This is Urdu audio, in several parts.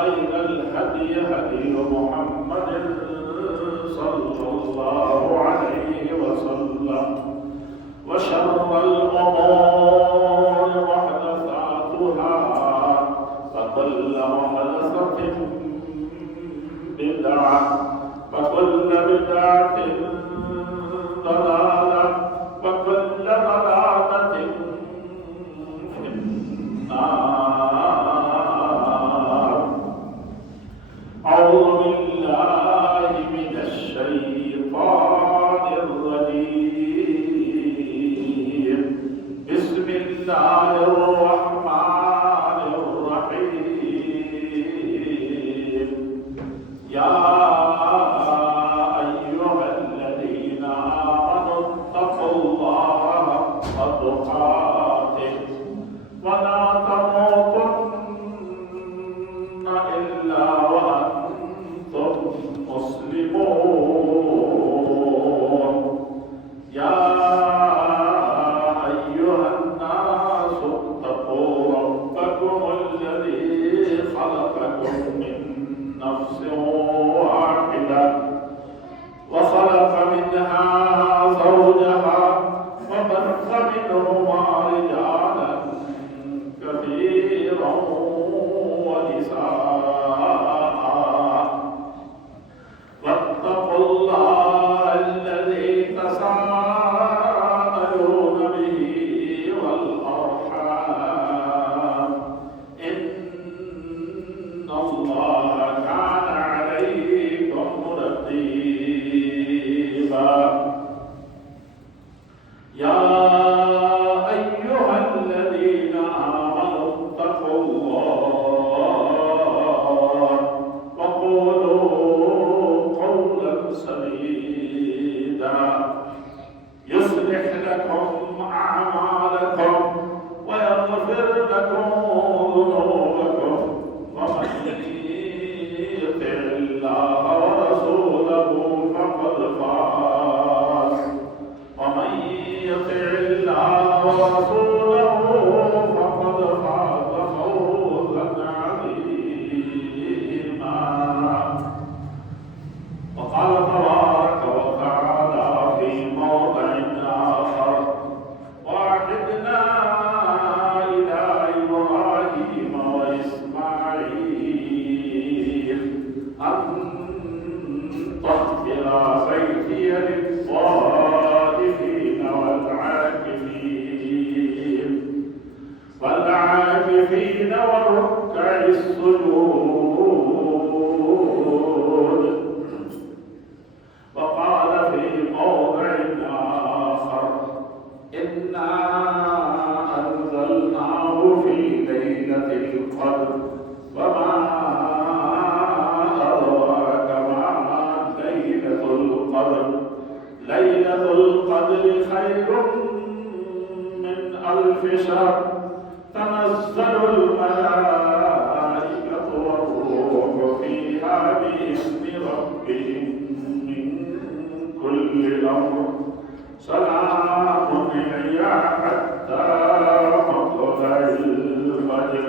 وخير الهدي هدي محمد صلى الله عليه وسلم وشر الأمور محدثاتها وكل محدثة بدعة وكل بدعة ضلالة وكل ضلالة في النار. أعوذ بالله من الشيطان الرجيم. بسم الله الرحمن الرحيم. يا أيها الذين آمنوا اتقوا الله حق تقاته ولا تموتن إلا وأنتم مسلمون. يا أيها الناس اتقوا ربكم الذي خلقكم من نفس واحدة وخلق منها زوجها وبث منهما رجالا كثيرا ونساء واتقوا الله الذي تساءلون به والأرحام إن الله كان عليكم رقيبا. يا أيها الذين آمنوا اتقوا الله وقولوا قولا سديدا يصلح لكم أعمالكم ويغفر لكم ذنوبكم ومن يطع الله ورسوله فقد فاز ومن يطع الله ورسوله فقد فاز فوزا عظيما. وقال تبارك وتعالى في موضع آخر: وعهدنا إلى إبراهيم وإسماعيل أن طهر بيتي للطائفين والعاكفين والركع السجود. وقال في موضع آخر: إنا أنزلناه في ليلة القدر وما أدراك ما ليلة القدر. ليلة القدر خير من 1000 شهر. تنزل الملائكة والروح فيها بإذن ربهم من كل أمر. سلام هي حتى مطلع الفجر.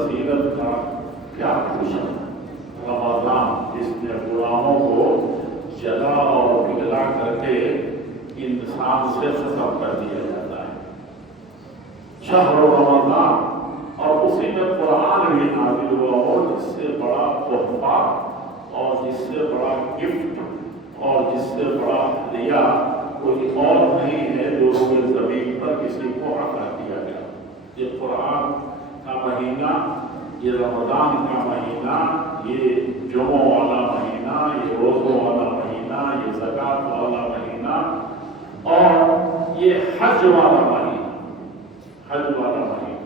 فضیلت کا کیا پوچھنا۔ رمضان جس میں گناہوں کو جلا اور پگھلا کر کے انسان سے ختم کر دیا جاتا ہے۔ شہر رمضان، اور اسی میں قرآن بھی نازل ہوا، اور جس سے بڑا تحفہ اور جس سے بڑا گفٹ اور جس سے بڑا ہدیہ کوئی اور نہیں ہے جو روئے زمین پر کسی کو عطا کیا گیا۔ یہ قرآن کا مہینہ، یہ رمضان کا مہینہ، یہ جمعہ والا مہینہ، یہ روزوں والا مہینہ، یہ زکوٰۃ والا مہینہ، اور یہ حج والا مہینہ، حج والا مہینہ۔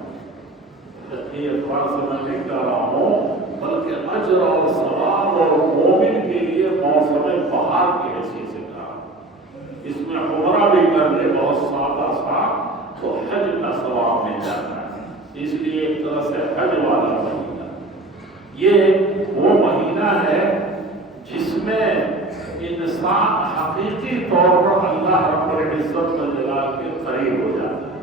یہ اعتبار سے میں نہیں کہہ رہا ہوں، بلکہ اجر اور ثواب اور مومن کے لیے موسم بہار کی حیثیت سے کہا۔ اس میں عمرہ بھی کر لے بہت سادہ سا تو حج کا ثواب مل جاتا ہے، اس لیے ایک طرح سے حج والا مہینہ۔ یہ وہ مہینہ ہے جس میں انسان حقیقی طور پر اللہ رب العزت والجلال کے قریب ہو جاتا ہے،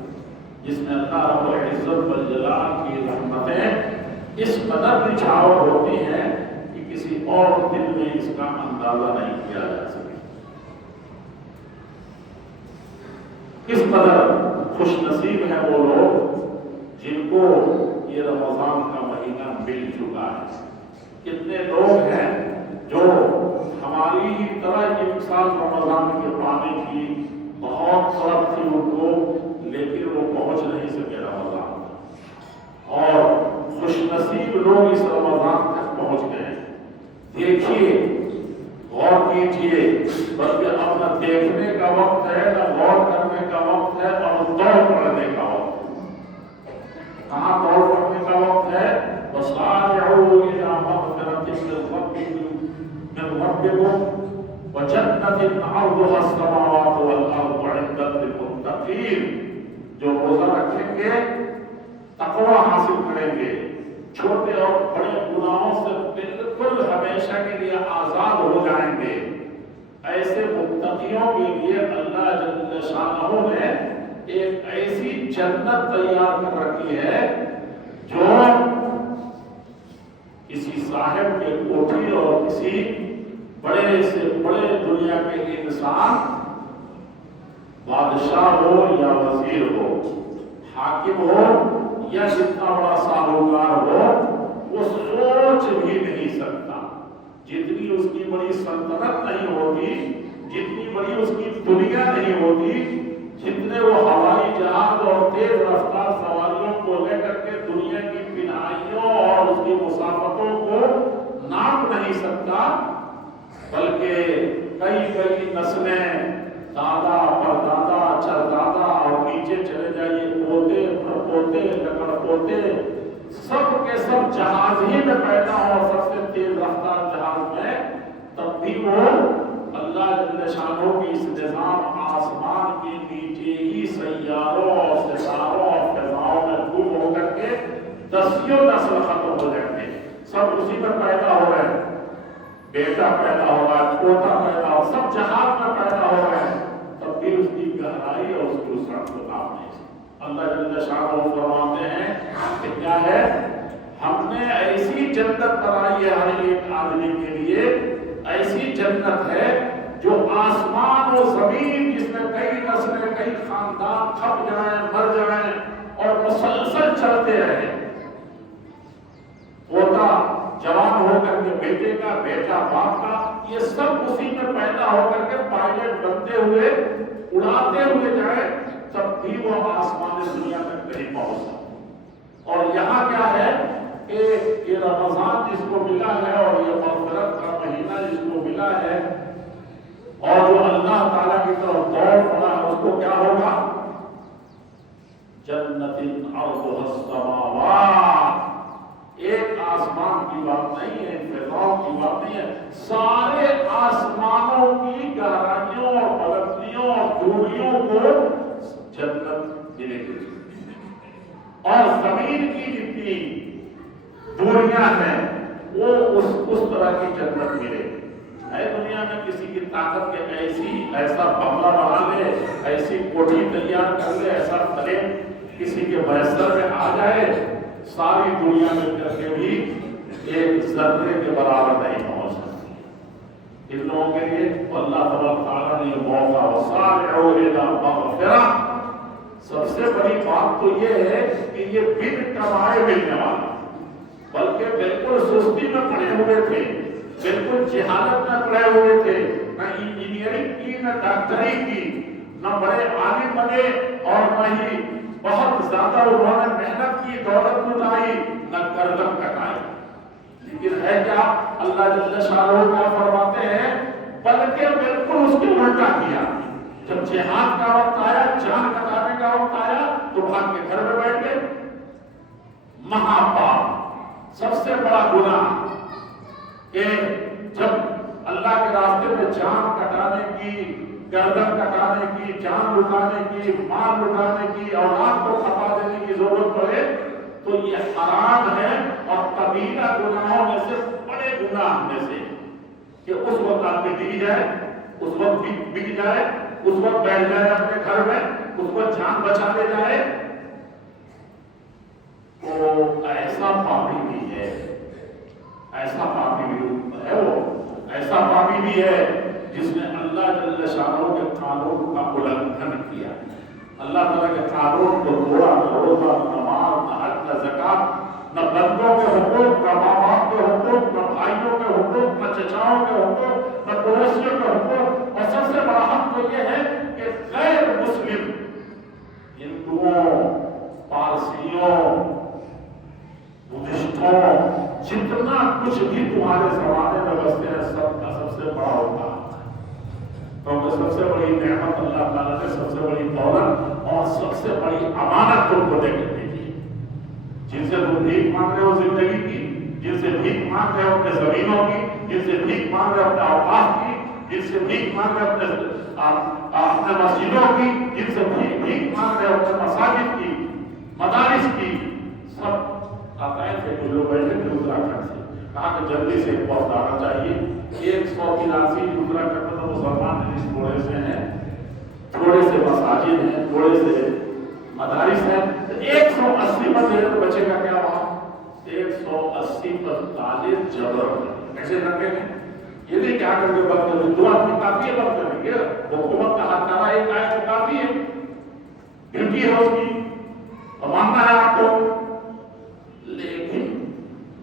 جس میں اللہ رب العزت والجلال کی رحمتیں اس قدر نچھاور ہوتی ہیں کہ کسی اور دن میں اس کا اندازہ نہیں کیا جا سکے۔ کس قدر خوش نصیب ہیں وہ لوگ جن کو یہ رمضان کا مہینہ مل چکا ہے۔ کتنے لوگ ہیں جو ہماری ہی طرح ایک سال رمضان کے پانے کی بہت طلب تھی ان کو، لیکن وہ پہنچ نہیں سکے رمضان تک، اور خوش نصیب لوگ اس رمضان تک پہنچ گئے۔ دیکھیے، غور کیجیے، بلکہ اب نہ دیکھنے کا وقت ہے، نہ غور کرنے کا وقت ہے، اور دوڑ پڑنے کا وقت ہے۔ کہاں دوڑ پڑنے کا وقت ہے؟ وَسَارِعُوا إِلَىٰ مَغْفِرَةٍ مِّن رَّبِّكُمْ وَجَنَّةٍ عَرْضُهَا السَّمَاوَاتُ وَالْأَرْضُ أُعِدَّتْ لِلْمُتَّقِينَ۔ جو روزہ رکھیں گے، تقویٰ حاصل کریں گے، چھوٹے اور بڑے گناہوں سے بالکل ہمیشہ کے لیے آزاد ہو جائیں گے، ایسے متقیوں کے لیے اللہ جل شانہ نے ایک ایسی جنت تیار کر رکھی ہے جو کسی صاحب کے کوٹھی اور کسی بڑے سے بڑے دنیا کے انسان، بادشاہ ہو یا وزیر ہو، حاکم ہو یا جتنا بڑا ساہوکار ہو، وہ سوچ بھی نہیں سکتا۔ جتنی اس کی بڑی سلطنت نہیں ہوتی، جتنی بڑی اس کی دنیا نہیں ہوتی، جتنے وہ ہوائی جہاز اور تیز رفتار سواریوں کو لے کر کے دنیا کی پناہیوں اور اس کی مسافتوں کو ناپ نہیں سکتا، بلکہ کئی نسلیں، دادا پردادا چردادا اور نیچے چلے جائیے پوتے پڑپوتے لکڑ پوتے، سب کے سب جہاز ہی میں پیدا ہو، سب سے تیز رفتار جہاز میں، تب بھی وہ اللہ جل شانہ کی اس نظام آسمان کے نیچے ہی سیاروں اور ستاروں اور فضاؤں میں ڈوب ہو کر کے دسیوں نسل ختم ہو جائیں گے، سب اسی میں پیدا ہو رہے ہیں، بیٹا پیدا ہو رہا ہے، پوتا پیدا ہو، سب جہاز میں پیدا ہو رہے ہیں، تب بھی اس کی گہرائی اور اس کی وسعت کو ناپ نہیں سکتے۔ اللہ جل شانہ فرماتے ہیں کہ کیا ہے، ہم نے ایسی جنت بنائی ہے ہر ایک آدمی کے لیے، ایسی جنت ہے جو آسمان و زمین، جس میں کئی نسلیں کئی خاندان کھپ جائیں مر جائیں اور مسلسل چلتے رہیں، پوتا جوان ہو کر کے بیٹے کا، بیٹا باپ کا، یہ سب اسی میں پیدا ہو کر کے پائلٹ بنتے ہوئے اڑاتے ہوئے جائیں، تب بھی وہ آسمان دنیا تک نہیں پہنچ سکتے۔ اور یہاں کیا ہے کہ یہ رمضان جس کو ملا ہے اور یہ مغفرت کا مہینہ جس کو ملا ہے اور جو اللہ تعالیٰ کی طرف دوڑ پڑا ہے، اس کو کیا ہوگا؟ جنت عرضها السماوات، ایک آسمان کی بات نہیں ہے، فضاؤں کی بات نہیں ہے، سارے آسمانوں کی گہرائیوں اور بلندیوں اور دوریوں کو جنت ملے گی، اور زمین کی جتنی دوریاں ہیں وہ اس طرح کی جنت ملے گی۔ ہے دنیا میں کسی کی طاقت کے ایسا بنگلہ بنا لے، ایسی کوٹھی تیار کر لے، ایسا فلیم کسی کے میسر میں آ جائے ساری دنیا مل کر کے بھی ایک ذرے کے برابر نہیں پہنچ سکتی. ان لوگوں کے لیے اللہ تبارک تعالیٰ نے موقع وسارعوا الی مغفرہ. سب سے بڑی بات تو یہ ہے کہ یہ بن کمائے ملنے والا، بلکہ بالکل سستی میں پڑے ہوئے تھے، بالکل جہالت میں پڑے ہوئے تھے، نہ انجینئرنگ کی نہ ڈاکٹری کی، نہ بڑے عالم بنے اور نہ ہی بہت زیادہ انہوں نے محنت کی، دولت لٹائی، نہ گردن کٹائی. لیکن ہے کیا؟ اللہ جل شانہ کیا فرماتے ہیں؟ بلکہ بالکل اس کے الٹا کیا. جب جہاد کا وقت آیا، جان کٹانے کا وقت آیا تو بھاگ کے گھر میں بیٹھ گئے. مہاپاپ، سب سے بڑا گناہ کہ جب اللہ کے راستے میں جان کٹانے کی، گردن کٹانے کی، جان لٹانے کی، مال لٹانے کی، اولاد کو کھپا دینے کی ضرورت پڑے تو یہ حرام ہے اور کبیرہ گناہوں میں سے بڑے گناہ میں سے کہ اس وقت آپ کی دی جائے، اس وقت بک جائے، اس وقت بیٹھ جائے اپنے گھر میں، اس وقت جان بچا لے جائے. تو ایسا پاپی بھی ہے، ایسا پاپی بھی ہے، وہ ایسا پاپی بھی ہے جس نے اللہ جل شانہ کے قانون کا النگھن کیا. اللہ تعالیٰ کے قانون کو توڑا، نہ روزہ، نہ نماز، نہ حج، نہ زکات، نہ بندوں کے حقوق، نہ ماں باپ کے حقوق، نہ بھائیوں کے حقوق، نہ چچاؤں کے حقوق، نہ پڑوسیوں کے حقوق. اور سب سے بڑا حق تو یہ ہے کہ غیر مسلم ہندوؤں، پارسیوں، بدھسٹوں، جتنا کچھ بھی تمہارے زمانے میں بستے ہیں، سب کا سب سے بڑا ہوگا. کیونکہ سب سے بڑی نعمت اللہ تعالیٰ نے، سب سے بڑی دولت اور سب سے بڑی امانت تم کو دے کر دی ہے. جن سے تم بھیک مانگ رہے ہو زندگی کی، جن سے بھیک مانگ رہے ہو اپنے زمینوں کی، جن سے بھیک مانگ رہے ہو اپنے اوقات کی، جن سے بھیک مانگ رہے ہو اپنے مسجدوں کی، جن سے بھیک مانگ رہے ہو اپنے مساجد کی، مدارس کی، سب آئے تھے. کچھ لوگ بیٹھے تھے اتراکھنڈ سے، کہا کہ جلدی سے پہنچانا چاہیے. 183 اتراکھنڈ میں تو مسلمان ہیں، تھوڑے سے ہیں، تھوڑے سے مساجد ہیں، تھوڑے سے مدارس ہیں. 180 مسجد تو بچے کا کیا وہاں؟ 180 پر تعلیم جبر ایسے رکھے ہیں. یہ نہیں کیا کر کے بند کر دو آدمی کافی ہے بند کرنے کے. حکومت کا ہاتھ کرا ایک آئے تو کافی ہے، ڈیوٹی ہے اس کی اور ماننا ہے آپ کو. لیکن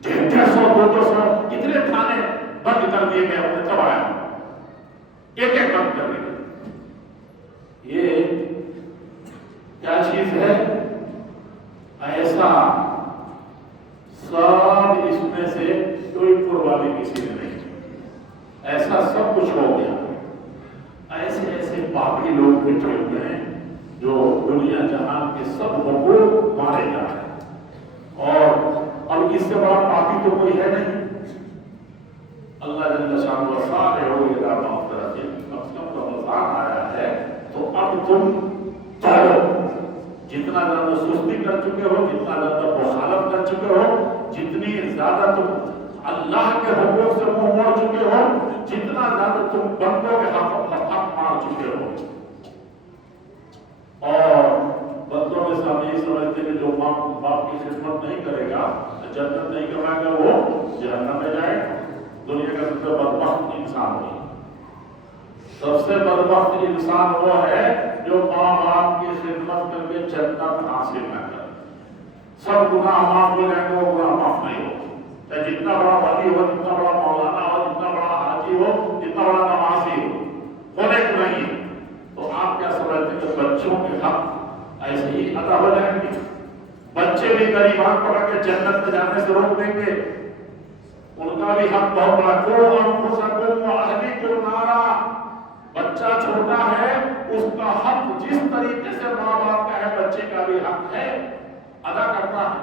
150 200 کتنے تھانے بند کر دیے گئے ہوتے تب آیا ایک ایک بند کرنے کے. یہ کیا چیز ہے؟ ایسا سب اس میں سے کوئی قربانی کسی نے نہیں، ایسا سب کچھ ہو گیا. ایسے ایسے پاپی لوگ بٹھے ہوئے ہیں جو دنیا جہان کے سب حقوق مارے جا رہے ہیں. اور اب اس سے بڑا پاپی تو کوئی ہے نہیں. اللہ جل شانہ وسارعوا الی مغفرۃ. کم سے کم رمضان آیا ہے تو اب تم چلو، جتنا زیادہ سستی کر چکے ہو، جتنا زیادہ مخالفت کر چکے ہو، جتنی زیادہ تم اللہ کے حقوق سے منہ موڑ چکے ہو، جتنا زیادہ تم بندوں کے حق مار چکے ہو. اور بندوں میں سے ہم یہی سمجھتے کہ جو ماں باپ کی خدمت نہیں کرے گا، جنت نہیں کمائے گا، وہ جہنم میں جائے گا. دنیا کا سب سے بدبخت انسان ہے. سب سے بدبخت انسان وہ ہے جو ماں باپ کی خدمت کر کے جنت حاصل نہ کرے. سب گناہ معاف ہو جائیں گے، وہ گناہ معاف نہیں ہو. چاہے جتنا بڑا ولی ہو، جتنا بڑا مولانا ہو، جتنا بڑا حاجی ہو، جتنا بڑا نمازی ہو، ہونے کو نہیں. تو آپ کیا سمجھتے ہیں کہ بچوں کے حق ایسے ہی ادا ہو جائیں گے؟ بچے بھی غریبان پڑھ کے جنت میں جانے سے روک دیں گے. ان کا بھی حق بہت بڑا. قوا انفسکم واہلیکم نارا. بچہ چھوٹا ہے، اس کا حق جس طریقے سے ماں باپ کا ہے، بچے کا بھی حق ہے ادا کرنا ہے.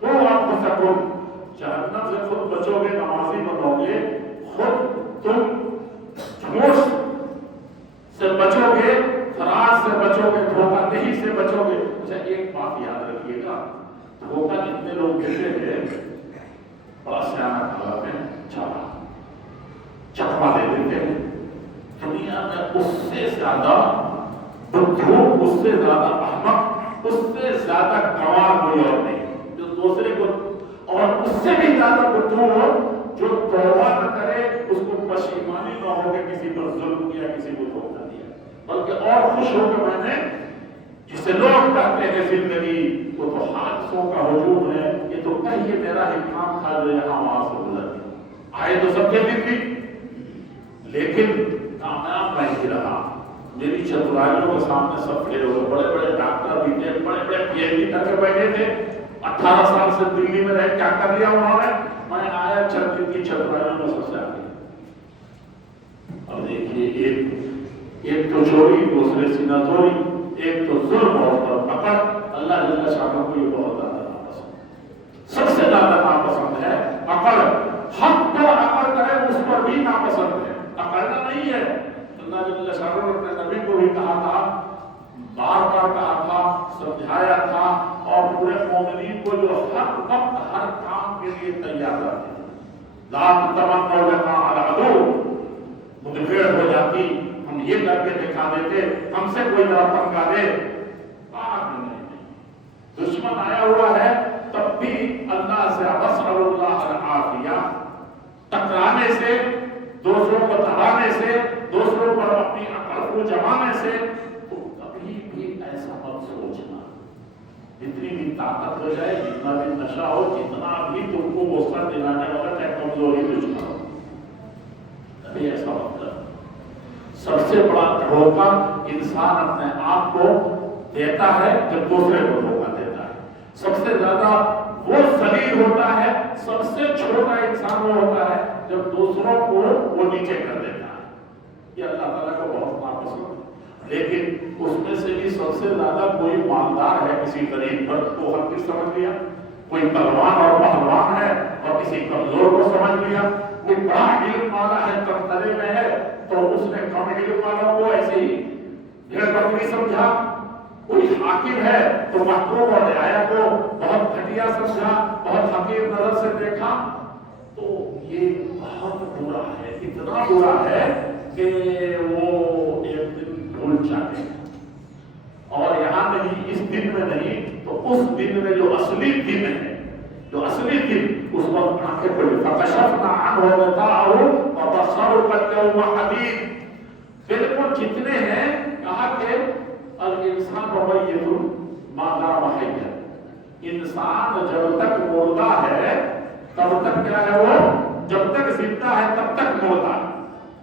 قوا انفسکم، جہنم سے خود بچو گے، نمازی بنو گے، خود تم جھوٹ سے بچو گے، فراز سے بچو گے، دھوکہ دہی سے بچو گے. اچھا ایک بات یاد رکھیے گا، دھوکہ جتنے لوگ دیتے ہیں بڑا سیاح کھلاتے ہیں، چکما دے دیتے ہیں. دنیا میں اس سے زیادہ بدھو، اس سے زیادہ احمق، اس سے زیادہ گنوار کوئی اور نہیں. جو زیادہ بدھو ہو جو توبہ نہ کرے، اس کو پشیمانی نہ ہو کہ کسی پر ظلم کیا، کسی کو دھوکہ دیا، بلکہ اور خوش ہو کہ میں نے، جسے لوگ کہتے ہیں زندگی وہ تو حادثوں کا وجود ہے، یہ تو کہیں میرا ہی کام تھا جو یہاں وہاں سے گزر گیا، آئے تو سب جلدی تھی لیکن کامیاب میں ہی رہا۔ میری چترائیوں کے سامنے سب پھیرے ہوئے، بڑے بڑے ڈاکٹر بھی تھے، بڑے بڑے پی ایچ ڈی کر کے بیٹھے تھے، 18 سال سے دلی میں رہے، کیا کر لیا انہوں نے؟ میں آیا چند دن کی چترائیوں میں سب سے آگے۔ اب دیکھیے ایک تو چوری، دوسرے سینہ توڑی، ایک تو ظلم اور پکڑ، اللہ جل شانہ کو یہ بہت زیادہ ناپسند ہے، سب سے زیادہ ناپسند ہے اکڑ۔ حق پر اکڑ کرے اس پر بھی ناپسند ہے، اکڑنا نہیں ہے۔ اللہ جل شانہ نے اپنے نبی کو بھی کہا تھا، بار بار کہا تھا، سمجھایا تھا، اور پورے مومنین کو جو ہر وقت ہر کام کے لیے تیار رہتے، لا تتمنوا لقاء العدو، مدبر ہو جاتی، ہم یہ کر کے دکھا دیتے، ہم سے کوئی ذرا پنگا دے، دشمن آیا ہوا ہے تب بھی اللہ سے وسع اللہ العافیہ، ٹکرانے سے، دوسروں کو دبانے سے، دوسروں پر اپنی عقل کو جمانے سے، تو کبھی بھی ایسا مت سوچنا، جتنی بھی طاقت ہو جائے، جتنا بھی نشہ ہو، جتنا بھی تم کو غصہ دلانے والا چاہے کمزوری دشمن ہو، کبھی ایسا مت کرنا۔ سب سے بڑا دھوکہ انسان اپنے آپ کو دیتا ہے جب دوسرے کو دھوکہ دیتا ہے، سب سے زیادہ وہ ذلیل ہوتا ہے، سب سے چھوٹا انسان وہ ہوتا ہے جب دوسروں کو وہ نیچے کر دیتا ہے، یہ اللہ تعالیٰ کو بہت ناپسند ہے۔ لیکن اس میں سے بھی سب سے زیادہ کوئی مالدار ہے کسی غریب پر تو ہر کس سمجھ لیا، کوئی پہلوان اور پہلوان ہے اور کسی کمزور کو سمجھ لیا، کوئی بڑا علم والا ہے ترترے میں ہے تو اس نے کم علم والوں کو ایسے ہی بھیڑ بکری سمجھا، کوئی حاکم ہے تو محکوم اور رعایا کو بہت گھٹیا سمجھا، بہت حقیر نظر سے دیکھا، تو یہ بہت برا ہے، اتنا برا ہے کہ وہ ایک دن بھول جاتے ہیں، اور یہاں نہیں، اس دن میں نہیں تو اس دن میں جو اصلی دن ہے، جو اصلی دن، اس وقت آنکھیں کھلی، فَكَشَفْنَا عَنْهُ غِطَاءَهُ فَبَصَرُهُ الْيَوْمَ حَدِيدٌ، بالکل جتنے ہیں کہا کہ الانسان میت ما دام حیا، انسان جب تک مردہ ہے تب تک کیا ہے، وہ جب تک زندہ ہے تب تک مردہ ہے،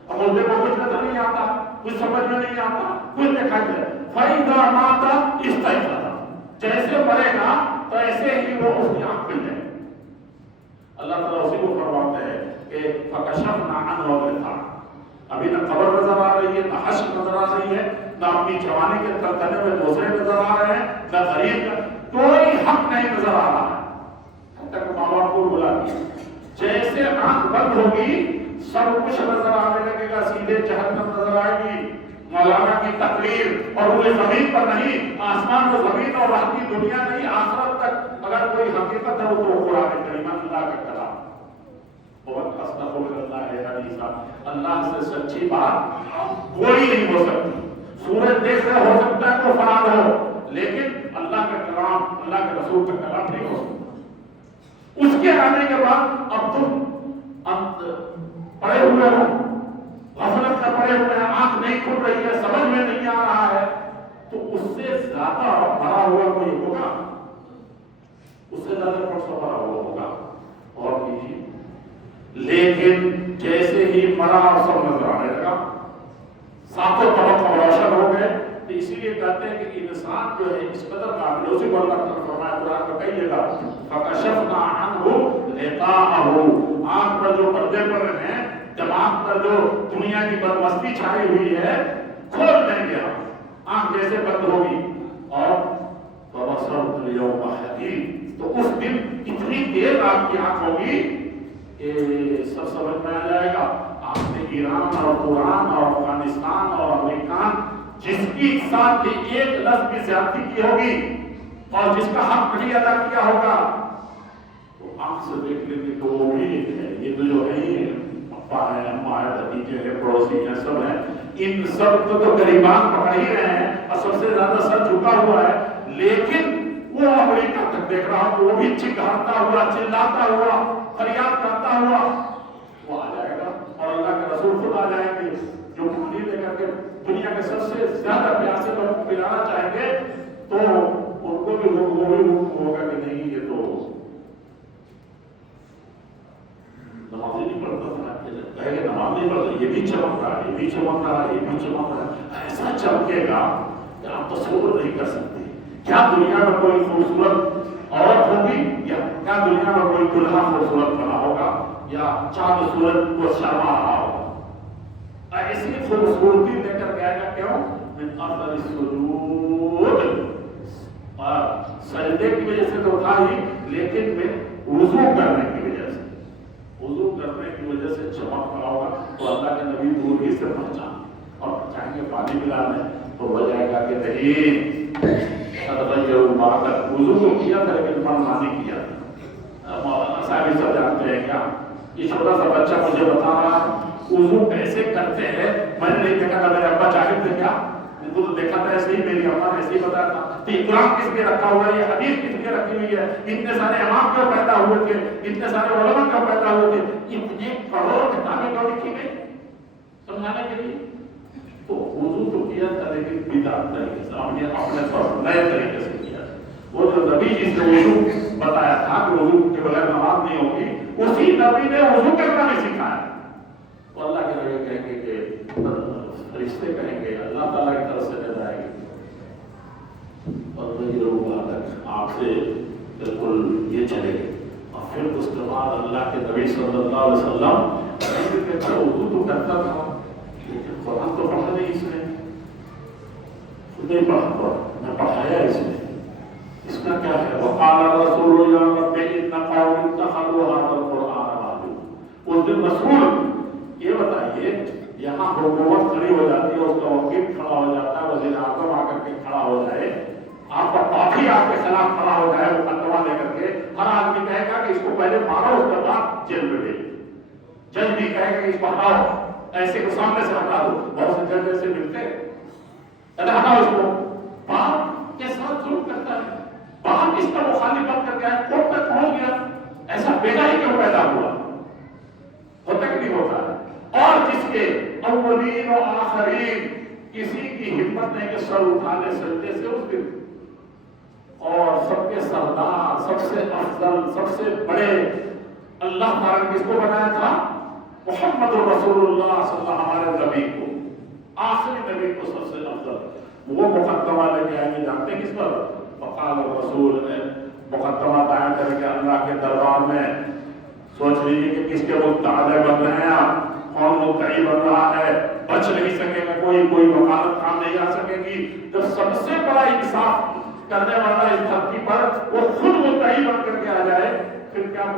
اب مردے کو کچھ نظر نہیں آتا، کچھ سمجھ میں نہیں آتا، کچھ دکھائی دے، فَإِذَا مَاتَ اسْتَيْقَظَ، جیسے مرے گا تو ایسے ہی وہ اس کی آنکھ کھل جائے۔ اللہ تعالیٰ اسی کو فرماتے ہیں کہ فَكَشَفْنَا عَنْهُ غِطَاءَهُ، ابھی نہ قبر نظر آ رہی ہے، نہ حشر نظر آ رہی ہے، نہ اپنی جوانی کے تلتنے میں دوسرے نظر آ رہے ہیں، نہ غریب کا کوئی حق نہیں نظر آ رہا ہے، تک ماں باپ کو بلا دیا، جیسے آنکھ بند ہوگی سب کچھ نظر آنے لگے گا، سیدھے جہنم نظر آئے گی، مولانا کی تقریر، اور وہ زمین پر نہیں، آسمان و زمین اور راہ کی دنیا نہیں، آخرت تک اگر کوئی حقیقت ہے تو قرآن کریم اللہ کا کلام، بہت استغفر اللہ ہے حدیثہ، اللہ سے سچی بات کوئی نہیں ہو سکتی، سورج دیکھ رہے ہو سکتا ہے تو فرار ہو، لیکن اللہ کا کلام، اللہ کے رسول کا کلام نہیں ہو سکتا۔ اس کے آنے کے بعد اب تم پڑے ہوئے ہو، غفلت کا پڑے ہوئے ہیں، آنکھ نہیں کھل رہی ہے، سمجھ میں نہیں آ رہا ہے، تو اس سے زیادہ بھرا ہوا کوئی ہوگا، اس سے زیادہ بھرا ہوا ہوگا، اور کیجیے۔ لیکن جیسے ہی مرا اور سب نظر آنے لگا، ساتوں طبق روشن ہو گئے، تو اسی لیے کہتے ہیں کہ انسان جو ہے اس قدر قابل، اسی کو اللہ تعالیٰ فرمایا قرآن میں کئی جگہ، فَكَشَفْنَا عَنْهُ غِطَاءَهُ، آنکھ پر جو پردے پڑ رہے ہیں، دماغ پر جو دنیا کی بدمستی چھائی ہوئی ہے، کھول دیں گے ہم، آنکھ جیسے بند ہوگی، اور فَبَصَرُهُ الْيَوْمَ حَدِيدٌ، تو اس دن اتنی دیر آپ کی آنکھ ہوگی کہ سب سمجھ میں آ جائے گا۔ آپ نے ایران اور قرآن اور افغانستان اور امریکان جس کی ساتھ بھی ایک لفظ کی زیادتی کی ہوگی اور جس کا حق نہیں ادا کیا ہوگا، تو آنکھ سے دیکھ لیں گے کہ وہ بھی ہے، یہ تو جو ہے ابا ہے، اماں ہے، بھتیجے ہیں، پڑوسی ہیں، سب ہیں، ان سب کو تو غریبان پکڑ ہی رہے ہیں اور سب سے زیادہ سر جھکا ہوا ہے، لیکن وہ امریکہ تک دیکھ رہا ہوں، وہ بھی چکھاتا ہوا، چلاتا ہوا، فریاد کے سب سے زیادہ پیاسے لوگ پلانا چاہیں گے تو ان کو بھی وہی حکم ہوگا کہ نہیں یہ تو نماز نہیں پڑھتا تھا، پہلے نماز نہیں پڑھتا، یہ بھی چمک رہا ہے، یہ بھی چمک رہا ہے، یہ بھی چمک رہا ہے، ایسا چمکے گا کہ آپ تصور نہیں کر سکتے۔ کیا دنیا میں کوئی خوبصورت عورت ہوگی یا کیا دنیا میں کوئی دلہا خوبصورت بنا ہوگا یا چاند سورج کو شرما رہا ہوگا؟ ایسی خوبصورتی لے کر گیا گا، کیوں؟ من اثر السجود، سجدے کی وجہ سے تو تھا ہی، لیکن میں وضو کرنے کی وجہ سے، وضو کرنے کی وجہ سے چمک رہا ہوگا تو اللہ کے نبی دور ہی سے پہچان، اور چاہیں گے پانی پلانے تو ہو جائے گا کہ نہیں وضو تو کیا تھا لیکن فرما نہیں کیا تھا۔ مولانا صاحب سب جانتے ہیں کیا؟ یہ چھوٹا سا بچہ مجھے بتا رہا وضو کیسے کرتے ہیں، میں نے نہیں دیکھا تھا، میرے ابا جاہل تھے کیا؟ ان کو تو دیکھا تھا ایسے ہی، میری اما نے ایسے ہی بتایا تھا۔ تو یہ قرآن کس لیے رکھا ہوا ہے، یہ حدیث کس لیے رکھی ہوئی ہے، اتنے سارے امام کیوں پیدا ہوئے تھے، اتنے سارے علماء کیوں پیدا ہوئے تھے، اتنے کروڑ کتابیں کیوں لکھی گئی سمجھانے کے لیے؟ تو وضو تو کیا تھا لیکن بدعت طریقے سے، ہم نے اپنے پر نئے طریقے سے کیا۔ وہ جو نبی جس نے وضو بتایا تھا کہ وضو کے بغیر نماز نہیں ہوگی، اسی نبی نے وضو کرنا نہیں سکھایا۔ تو اللہ کے نبی کہیں گے کہ فرشتے کہیں گے اللہ تعالیٰ کی طرف سے نظر آئے گی اور وہی لوگ آپ سے بالکل یہ چلے گئے، اور پھر اس کے بعد اللہ کے نبی صلی اللہ علیہ وسلم وضو تو کرتا تھا لیکن قرآن تو پڑھا نہیں اس نے، نہیں پڑھا، میں پڑھایا اس نے، اس کا کیا ہے؟ وقال رسول یا رب ان قوم اتخذوا هذا القرآن مهجورا۔ اس دن رسول یہ بتائیے، یہاں حکومت کھڑی ہو جاتی ہے، اس کا وکیل کھڑا ہو جاتا ہے، وزیر اعظم آ کر کے کھڑا ہو جائے، آپ کا پارٹی آپ کے خلاف کھڑا ہو جائے مقدمہ لے کر کے، ہر آدمی کہے گا کہ اس کو پہلے مارو اس کے بعد جیل میں بھیجو، جج بھی کہے گا کہ اس کو ہٹاؤ، ایسے کو سامنے سے ہٹا دو، بہت سے جج ایسے ملتے ہیں، ہٹاؤ اس کو۔ باپ کے ساتھ ظلم کرتا ہے، باپ اس کا مخالفت کر کے کورٹ تک پہنچ گیا، ایسا بیٹا ہی کیوں پیدا ہوا؟ ہوتا کہ نہیں ہوتا ہے؟ اور جس کے اولین و آخرین کسی کی ہمت نہیں کہ سر اٹھانے سجدے سے اس دن، اور سب کے سردار، سب سے افضل، سب سے بڑے اللہ تعالیٰ نے کس کو بنایا تھا؟ محمد رسول اللہ صلی اللہ علیہ وسلم، ہمارے نبی کو، آخری نبی کو سب سے افضل، وہ مقدمہ لے کے آئیں گے، جانتے ہیں کس پر؟ فقال رسول نے مقدمہ دائیں کر کے اللہ کے دربار میں، سوچ لیجیے کہ کس کے متعلق بن رہے ہیں آپ، کون مدعی بن رہا ہے، بچ نہیں سکے گا کوئی وکالت کام نہیں آ سکے گی، تو سب سے بڑا انصاف کرنے والا اس دھرتی پر وہ خود مدعی بن کر کے آ جائے، پھر کیا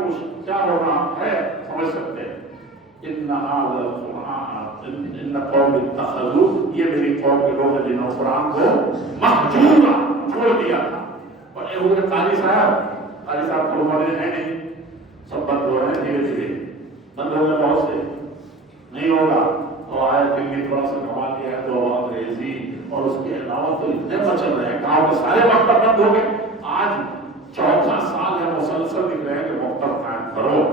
ہونا ہے سمجھ سکتے ہیں۔ ان هذا القرآن ان قوم اتخذوا، یہ میری قوم کے لوگ ہیں جنہوں نے قرآن کو مہجورا چھوڑ دیا تھا۔ اور یہ ہوئے قاری صاحب تو ہمارے ہیں نہیں، سب بند ہو رہے ہیں، دھیرے دھیرے بند ہو گئے، بہت سے نہیں ہوگا، تو آئے دلی تھوڑا سا کما لیا ہے تو انگریزی اور اس کے علاوہ تو اتنے مچل رہے ہیں، گاؤں کے سارے مکتب بند ہو گئے، آج چوتھا سال ہے مسلسل دکھ رہے ہیں کہ مکتب قائم کرو،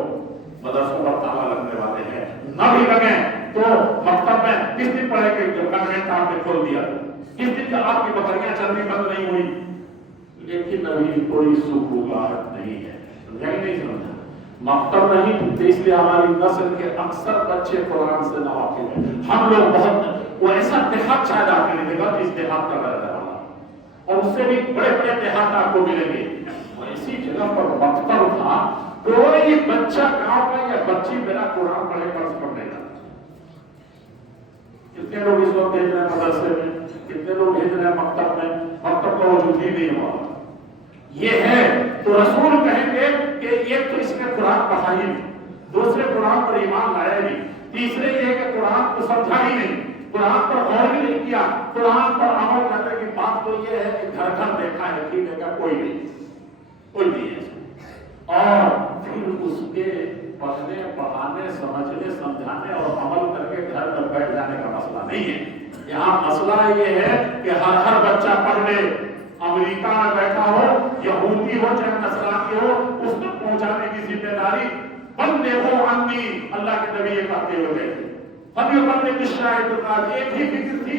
مدرسوں پر تالا لگنے والے ہیں، نہ بھی لگیں تو مکتب میں کس دن پڑھے کہ جو کنوینٹ آپ نے کھول دیا، کس دن کا آپ کی بکریاں چلنی بند نہیں ہوئی، لیکن ابھی کوئی سکولاہٹ نہیں ہے، نہیں سمجھا، مکتب نہیں، تو اس لیے ہماری نسل کے اکثر بچے قرآن سے ناواقف ہیں، ہم لوگ بہت، وہ ایسا دیہات شاید آپ نے دیکھا جس دیہات کا رہتا والا، اور اس سے بھی بڑے بڑے دیہات آپ کو ملیں گے، اور اسی جگہ پر مکتب تھا، کوئی بچہ گاؤں میں یا بچی بنا قرآن پڑھے فرض پڑھنے کا، کتنے لوگ اس وقت بھیج رہے ہیں مدرسے میں، کتنے لوگ بھیج رہے ہیں مکتب میں، مکتب کا وجود ہی نہیں ہوا، یہ ہے تو رسول کہیں گے کہ ایک تو اس نے قرآن پڑھا ہی نہیں، دوسرے قرآن پر ایمان لایا نہیں، تیسرے یہ کہ قرآن کو سمجھا ہی نہیں، قرآن پر غور ہی نہیں کیا، قرآن پر عمل کرنے کی بات تو یہ ہے کہ گھر گھر دیکھا ہے کہ دیکھا کوئی نہیں ہے، اور پھر اس کے پڑھنے پڑھانے سمجھنے سمجھانے اور عمل کر کے گھر پر بیٹھ جانے کا مسئلہ نہیں ہے، یہاں مسئلہ یہ ہے کہ ہر بچہ پڑھ لے، امریکہ میں بیٹھا ہو، یہودی ہو چاہے نصرانی ہو، اس تک پہنچانے کی ذمہ داری بلغوا عنی، اللہ کے نبی یہ کہتے ہوئے، ابھی بندے کی شاید ایک ہی فکر تھی،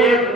1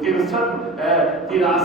83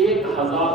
1000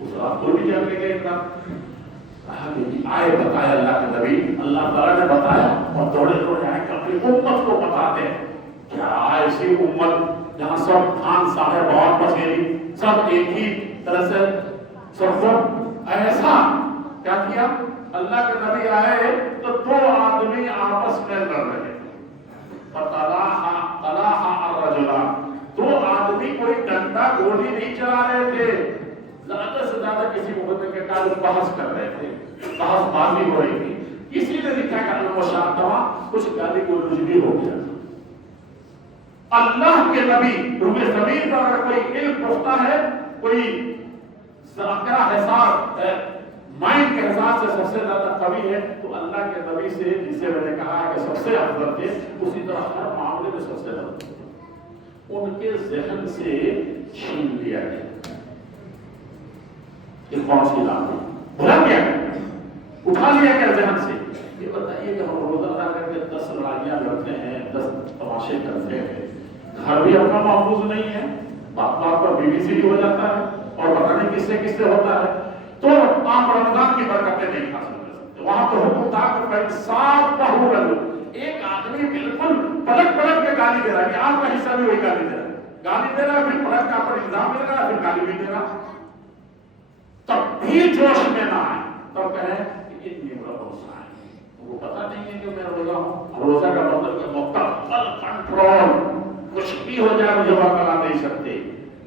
اس رات کو بھی جاگنے گئے اتنا آئے بتایا اللہ کے نبی، اللہ تعالیٰ نے بتایا اور دوڑے دوڑے آئے کہ اپنی امت کو بتاتے ہیں. کیا ایسی امت جہاں سب خان صاحب اور پسیری سب ایک ہی طرح سے سب ایسا کیا کیا؟ اللہ کے نبی آئے تو دو آدمی آپس میں لڑ رہے فَتَلَاحَ الرَّجُلَانِ، دو آدمی کوئی ڈنڈا گولی نہیں چلا رہے تھے، زیادہ سے زیادہ کسی مقدمے کے تعلق بحث کر رہے تھے، بحث بازی ہو رہی تھی. کسی نے لکھا کہ المشاطبہ، کچھ گالی گلوچ بھی ہو گیا. اللہ کے نبی روح زمین پر اگر کوئی علم پختہ ہے، کوئی ذاکرہ حساب مائنڈ کے حساب سے سب سے زیادہ قوی ہے تو اللہ کے نبی سے، جسے میں نے کہا کہ سب سے افضل تھے، اسی طرح ہر معاملے میں سب سے افضل تھے. ان کے ذہن سے چھین لیا گیا. یہ کون سی بات ہے؟ بھلا گیا، اٹھا لیا گیا ذہن سے. یہ بتائیے کہ ہم روزہ ادا کر کے 10 لڑائیاں لڑتے ہیں، 10 تماشے کرتے ہیں، گھر بھی اپنا محفوظ نہیں ہے، بات بات پر بیوی سے ہی ہو جاتا ہے اور پتہ نہیں کس سے ہوتا ہے. تو آپ رمضان کی برکتیں نہیں کھا سکتے. وہاں تو حکم تھا کہ بھائی صاف پہو رہو. ایک آدمی بالکل پلٹ کے گالی دے رہا ہے، آپ کا حصہ بھی وہی گالی دے رہا ہے، گالی دے رہا ہے، پھر پلٹ کا پر الزام دے رہا ہے، پھر گالی بھی دے رہا. تب بھی جوش میں نہ آئے، تب کہیں کہ اتنی بڑا روزہ ہے، وہ پتہ نہیں ہے کہ میں روزہ ہوں. روزہ کا مطلب کہ مکمل کنٹرول، کچھ بھی ہو جائے مجھے برقرار نہیں سکتے.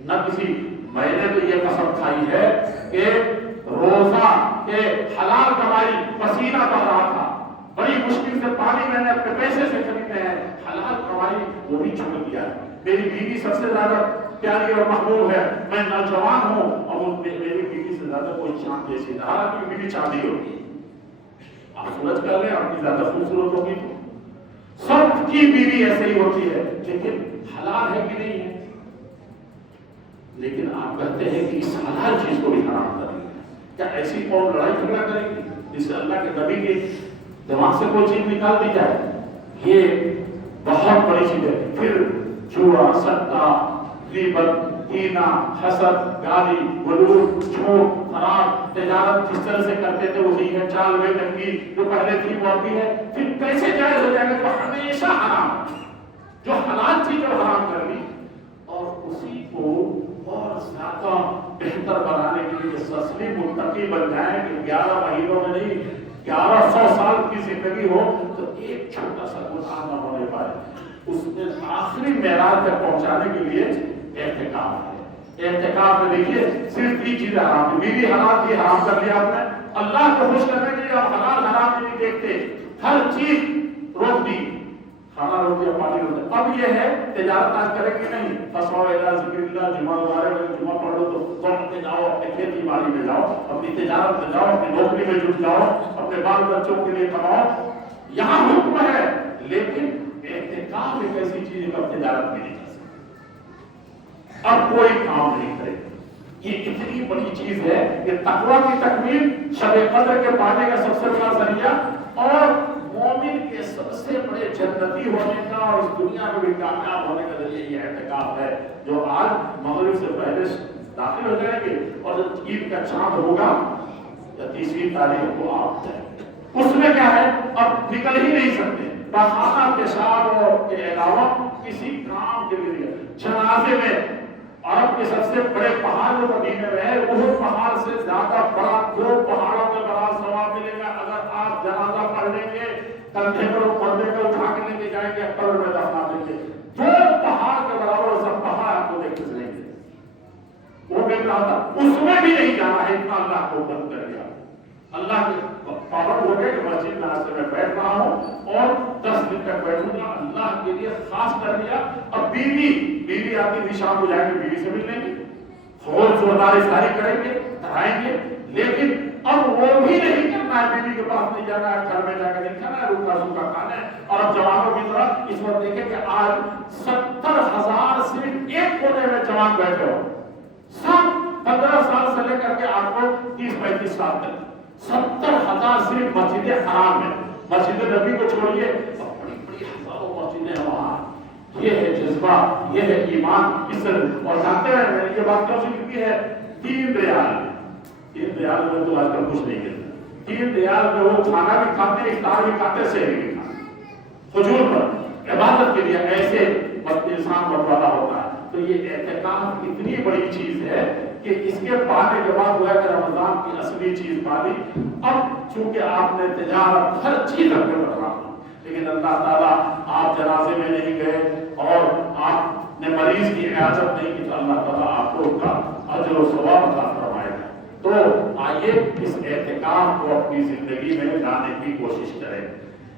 نہ کسی، میں نے تو یہ قسم کھائی ہے کہ روزہ کے حلال کمائی، پسینہ بہ رہا تھا، بڑی مشکل سے پانی میں نے اپنے پیسے سے خریدے ہیں، حلال کمائی وہ بھی چھوڑ دیا. میری بیوی سب سے زیادہ پیاری اور محبوب ہے، میں نوجوان ہوں اور میری بیوی سے زیادہ کوئی چاند جیسی نہ، حالانکہ بیوی چاندی ہوگی. آپ سمجھ کر لیں اپنی زیادہ خوبصورت ہوگی تو سب کی بیوی ایسے ہی ہوتی ہے، لیکن حلال ہے کہ نہیں ہے. لیکن آپ کہتے ہیں کہ اس حلال چیز کو بھی حرام کریں گے. کیا ایسی قوم لڑائی جھگڑا کرے گی جس سے اللہ کے نبی کے دماغ سے کوئی چیز نکال دی جائے؟ یہ بہت بڑی چیز ہے. پھر جوا، سٹا، غیبت، کینہ، حسد، گالی غلوط، جھوٹ، خراب تجارت جس طرح سے کرتے تھے وہی ہے. چال بے ڈنگی جو پہلے تھی وہ ابھی ہے. پھر کیسے جائز ہو جائے گا؟ تو ہمیشہ حرام. جو حلال چیز جو حرام کر لی اور اسی کو اور زیادہ بہتر بنانے کے لیے سسلی متقی بن جائیں کہ 11 مہینوں میں نہیں 1100 سال کی زندگی ہو تو ایک چھوٹا سا گناہ نہ ہونے پائے. اس نے آخری معراج تک پہنچانے کے لیے اعتکاف ہے. اعتکاف میں دیکھیے صرف 3 چیزیں حرام ہیں. بیوی حلال کی حرام کر لیا آپ نے، اللہ کو خوش کرنے کے لیے آپ حلال حرام نہیں دیکھتے، ہر چیز روک دی، کھانا روک دیا، پانی روک دیا. اب یہ ہے تجارت آج کریں گے نہیں، فسعوا الی ذکر اللہ، جمعہ گزارے میں جمعہ پڑھ لو تو قوم میں جاؤ، اپنے کھیتی باڑی میں جاؤ، اپنی تجارت میں جاؤ، اپنی نوکری میں جٹ جاؤ، اپنے بال بچوں کے لیے کماؤ. یہاں حکم ہے، لیکن اعتکاف ایک ایسی چیز ہے کہ اب تجارت میں نہیں جا سکتے، اب کوئی کام نہیں کرے. یہ اتنی بڑی چیز ہے کہ تقویٰ کی تکمیل شب قدر کے پانے کا سب سے بڑا ذریعہ اور مومن کے سب سے بڑے جنتی ہونے کا اور اس دنیا میں بھی کامیاب ہونے کا ذریعہ یہ اعتکاف ہے، جو آج مغرب سے پہلے داخل ہو جائیں گے اور جب عید کا چاند ہوگا یا 30ویں تاریخ کو آپ جائیں گے. اس میں کیا ہے، اب نکل ہی نہیں سکتے. پخانہ پیشاب کے علاوہ کسی کام کے لیے جنازے میں عرب کے سب سے بڑے پہاڑ جو مدینے میں ہے، وہ پہاڑ سے زیادہ بڑا 2 پہاڑوں میں بڑا ثواب ملے گا اگر آپ جنازہ پڑھ لیں گے، کندھے پر پردے کو اٹھا کے لے کے جائیں گے، قبر میں دفنا دیں گے. 2 پہاڑ کے برابر سب پہاڑ آپ کو دیکھ کے چلیں گے. وہ بھی کہا تھا اس میں بھی نہیں جانا ہے، اتنا اللہ کو بند کر دیا. اللہ کے پابند ہو گئے کہ مسجد میں آج سے میں بیٹھ رہا ہوں اور 10 دن تک بیٹھوں گا، اللہ کے لیے خاص کر دیا. اب بیوی آتی تھی شام کو جائیں گے، بیوی سے مل لیں گے، خور زورداری ساری کریں گے، کرائیں گے. لیکن اب وہ بھی نہیں کرنا ہے، بیوی کے پاس نہیں جانا ہے، گھر میں جا کے نہیں کھانا ہے، روکھا سوکھا کھانا ہے. اور اب جوانوں کی طرح اس وقت دیکھیں کہ آج 70,000 صرف ایک کونے میں جوان بیٹھے ہو، سب 15 سال سے لے کر کے آپ کو 30-35 سال تک 70,000 صرف مسجد حرام میں. مسجد نبی کو چھوڑیے بڑی بڑی ہزاروں مسجدیں ہیں وہاں. یہ ہے جذبہ، یہ ہے ایمان. اس اور جانتے ہیں میں نے یہ بات کیوں ذکر کی ہے، 3 ریال دین دیال میں تو آج کل کچھ نہیں ملتا. دین دیال میں وہ کھانا بھی کھاتے ہیں، افطار بھی کھاتے ہیں، سحری بھی کھاتے، حضور پر عبادت کے لیے ایسے انسان بتوانا ہوتا ہے. تو یہ اعتکاف اتنی بڑی چیز ہے کہ اس کے پانے کے بعد ہوا کہ رمضان کی اصلی چیز پانی. اب چونکہ آپ نے تجارت ہر چیز اپنے بڑھا، لیکن اللہ تعالیٰ آپ جنازے میں نہیں گئے اور آپ نے مریض کی عیادت نہیں کی تو اللہ تعالیٰ آپ کو ان کا اجر و ثواب عطا فرمائے گا. تو آئیے اس اعتکاف کو اپنی زندگی میں لانے کی کوشش کریں،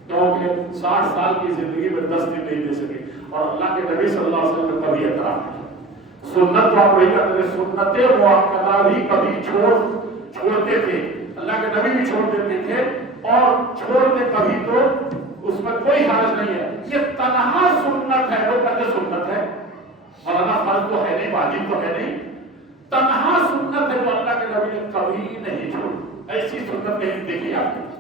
کیونکہ 60 سال کی زندگی میں 10 دن نہیں دے سکے. اور اللہ کے نبی صلی اللہ علیہ وسلم نے کبھی اعتراف نہیں. سنت تو آپ وہی کرتے تھے، سنت مؤکدہ بھی کبھی چھوڑتے تھے. اللہ کے نبی بھی چھوڑ دیتے تھے، اور چھوڑتے کبھی تو اس میں کوئی حرج نہیں ہے. یہ تنہا سنت ہے، وہ کہتے سنت ہے، مولانا فرض تو ہے نہیں، واجب تو ہے نہیں، تنہا سنت ہے جو اللہ کے نبی نے کبھی نہیں چھوڑی. ایسی سنت کہیں دیکھی آپ نے؟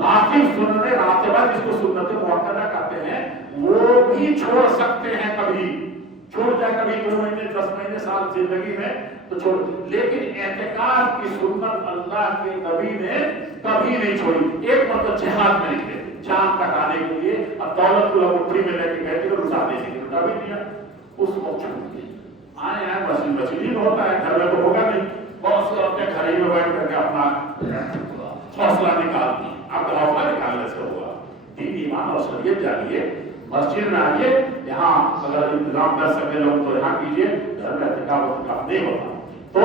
راتب سنت راتبہ جس کو سنت مؤکدہ کہتے ہیں، وہ بھی چھوڑ سکتے ہیں. کبھی چھوڑ جائے، کبھی 2 مہینے 10 مہینے سال زندگی میں تو چھوڑ. لیکن اعتکاف کی سنت اللہ کے نبی نے کبھی نہیں چھوڑی. ایک مرتبہ جہاد میں نکلے چاند کٹانے کے لیے، اب دولت کو لوٹری میں لے کے گئے تھے، لٹا دے کے لٹا بھی دیا. اس وقت چھوڑ دیا. آئے مسجد ہوتا ہے، گھر میں تو ہوگا نہیں. بہت سے اپنے گھر ہی میں بیٹھ کر کے اپنا حوصلہ نکالتی. اب حوصلہ نکالنے سے ہوگا. دین ایمان اور شریعت جانیے، مسجد میں آئیے. یہاں اگر انتظام کر سکے لوگ تو یہاں کیجیے، گھر میں اعتکاف نہیں ہوتا. تو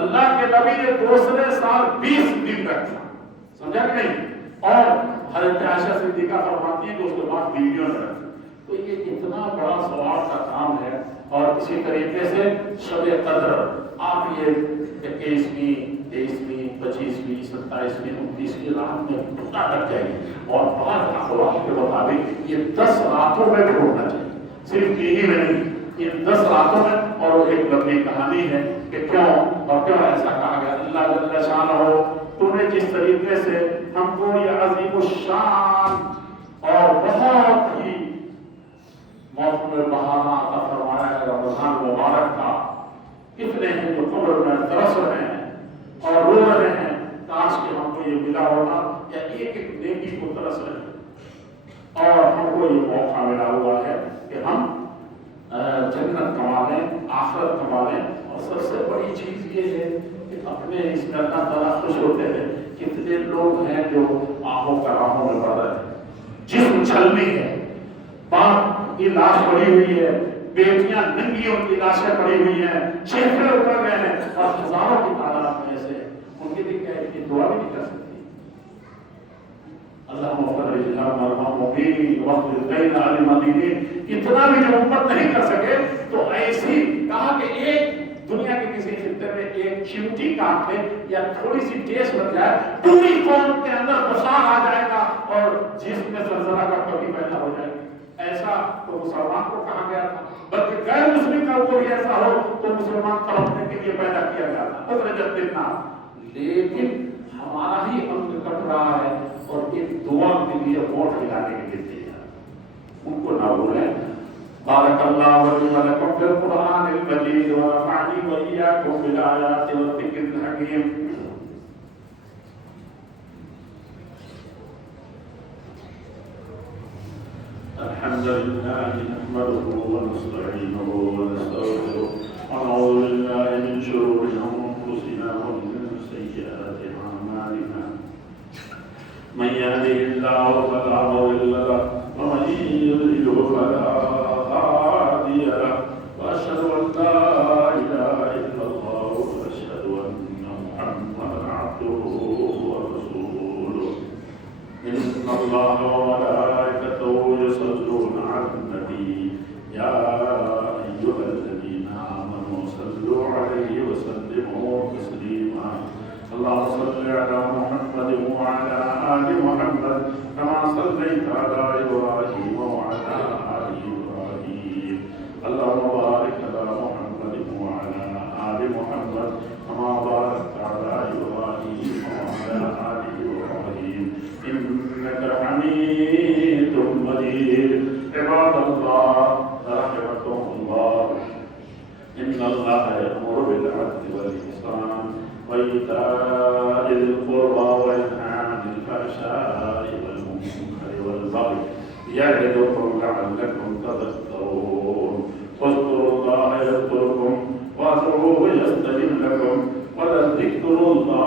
اللہ کے نبی نے دوسرے سال 20 دن رکھا، سمجھا کہ نہیں؟ اور حضرت عائشہ صدیقہ فرماتی ہے کہ اس کے بعد بیویوں نے رکھا. تو یہ اتنا بڑا ثواب کا کام ہے. اور اسی طریقے سے شب قدر آپ یہ 21ویں 23ویں 25ویں 27ویں 29ویں رات میں پتہ لگ جائے گی. اور بعض اخبار کے مطابق یہ 10 راتوں میں ڈھونڈنا چاہیے، صرف یہی میں نہیں، ان 10 راتوں میں. اور ایک لمبی کہانی ہے کہ کیوں ایسا کہا گیا. اللہ جل شانہ تو نے جس طریقے سے ہم کو یہ عظیم الشان اور بہت ہی موسم بہارا عطا فرمایا ہے رمضان مبارک کا. کتنے ہیں جو قبر میں ترس رہے ہیں اور رو رہے ہیں، کاش کہ ہم کو یہ ملا ہوتا، یا ایک ایک نیکی کو ترس رہے ہیں. اور ہم کو یہ موقع ملا ہوا ہے کہ ہم جنت کما لیں، آخرت کما لیں. اور سب سے بڑی چیز یہ ہے کہ اپنے اس میں اللہ تعالیٰ خوش ہوتے ہیں. کتنے لوگ ہیں جو آہوں کراہوں میں پڑ رہے ہیں، جسم چھلنی ہے، باپ کی لاش پڑی ہوئی ہے، بیٹیاں ننگی ان کی لاشیں پڑی ہوئی ہیں، چہرے اتر گئے ہیں، اور ہزاروں کی تعداد میں ایسے ان کے لیے کیا ہے کہ دعا بھی نہیں کر سکتی. اللہم فرج ہم ارحم مبین وقت بین المدینین. اتنا بھی جو امت نہیں کر سکے تو ایسی کہا کہ ایک دنیا کے کسی خطے میں ایک چمٹی کاٹ لے یا تھوڑی سی ٹیس بن جائے، پوری قوم کے اندر بخار آ جائے گا اور جسم میں زلزلہ کا کبھی پیدا ہو جائے گا. ایسا تو مسلمان کو کہا گیا تھا، بلکہ غیر مسلم کا کوئی ایسا ہو تو مسلمان تڑپنے کے لیے پیدا کیا گیا تھا. اخرجت للناس. لیکن ہمارا ہی انگ کٹ رہا ہے اور ایک دعا کے لیے ووٹ ملانے کے لیے تیار. ان کو نہ بھولیں. بارک اللہ لي ولكم في القرآن المجيد ونفعني وإياكم بالآيات والذكر الحكيم. الحمد لله نحمده ونستعينه ونستغفره ونعوذ بالله من شرور أنفسنا ومن سيئات أعمالنا. من يهده الله فلا مضل له ومن يضلل فلا هادي له. وأشهد أن لا إله إلا الله وأشهد أن محمدا عبده ورسوله. إن الله وملائكته يصلون على النبي يا أيها الذين آمنوا صلوا عليه وسلموا تسليما. اللهم صل على محمد وعلى آل محمد كما صليت على إبراهيم وعلى آل إبراهيم. اللهم بارك على محمد وعلى آل محمد كما باركت على إبراهيم وعلى آل إبراهيم إنك حميد مجيد. عباد الله رحمكم الله. إن الله يأمر بالعدل والإحسان وإيتاء ذي القربى وينهى عن الفحشاء والمنكر والبغي يعظكم لعلكم تذكرون واذكروا الله يذكركم وادعوه يستجب لكم ولذكر الله